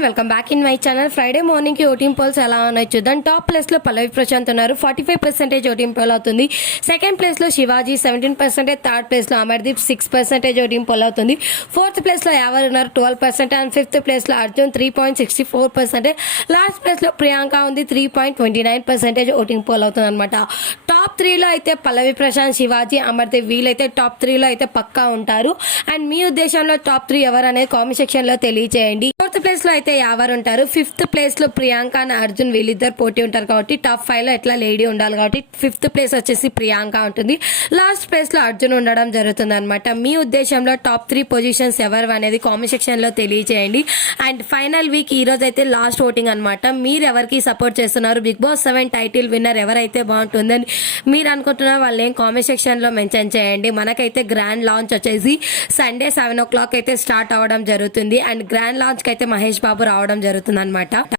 Everyone, welcome back in my channel. Friday morning కి voting poles ఎలా ఉన్నాయి చూద్దాం. టాప్ ప్లేస్ లో పల్లవి ప్రశాంత్ ఉన్నారు, 45% ఓటింగ్ పోల్ అవుతుంది. సెకండ్ ప్లేస్ లో శివాజీ 17%, థర్డ్ ప్లేస్ లో అమర్దీప్ 6% ఓటింగ్ పోల్ అవుతుంది. ఫోర్త్ ప్లేస్ లో యావర్ ఉన్నారు 12%, అండ్ ఫిఫ్త్ ప్లేస్ లో అర్జున్ 3.64%. లాస్ట్ ప్లేస్ లో ప్రియాంక ఉంది 3.29% ఓటింగ్ పోల్ అవుతుంది అనమాట. టాప్ 3 లో అయితే పల్లవి ప్రశాంత్, శివాజీ, అమర్దీప్ వీళ్ళైతే టాప్ 3 లో అయితే పక్కా ఉంటారు. అండ్ మీ ఉద్దేశంలో టాప్ 3 ఎవరు అనేది కామెంట్ సెక్షన్ లో తెలియజేయండి. ఫోర్త్ ప్లేస్ లో అయితే యావర్ ఉంటారు, ఫిఫ్త్ ప్లేస్ లో ప్రియాంక అండ్ అర్జున్ వీళ్ళిద్దరు పోటీ ఉంటారు కాబట్టి టాప్ 5 లో ఎట్లా లేడీ ఉండాలి కాబట్టి ఫిఫ్త్ ప్లేస్ వచ్చేసి ప్రియాంక ఉంటుంది. లాస్ట్ ప్లేస్ లో అర్జున్ ఉండడం జరుగుతుంది అనమాట. మీ ఉద్దేశంలో టాప్ 3 పొజిషన్స్ ఎవరు అనేది కామెంట్ సెక్షన్ లో తెలియజేయండి. అండ్ ఫైనల్ వీక్ ఈ రోజు అయితే లాస్ట్ ఓటింగ్ అనమాట. మీరు ఎవరికి సపోర్ట్ చేస్తున్నారు, బిగ్ బాస్ 7 టైటిల్ విన్నర్ ఎవరైతే బాగుంటుందని మీరు అనుకుంటున్నారో వాళ్ళని కామెంట్ సెక్షన్ లో మెన్షన్ చేయండి. మనకైతే గ్రాండ్ లాంచ్ వచ్చేసి సండే 7 o'clock అయితే స్టార్ట్ అవ్వడం జరుగుతుంది. అండ్ గ్రాండ్ లాంచ్ కి అయితే మహేష్ బాబు రావడం జరుగుతుంది అనమాట.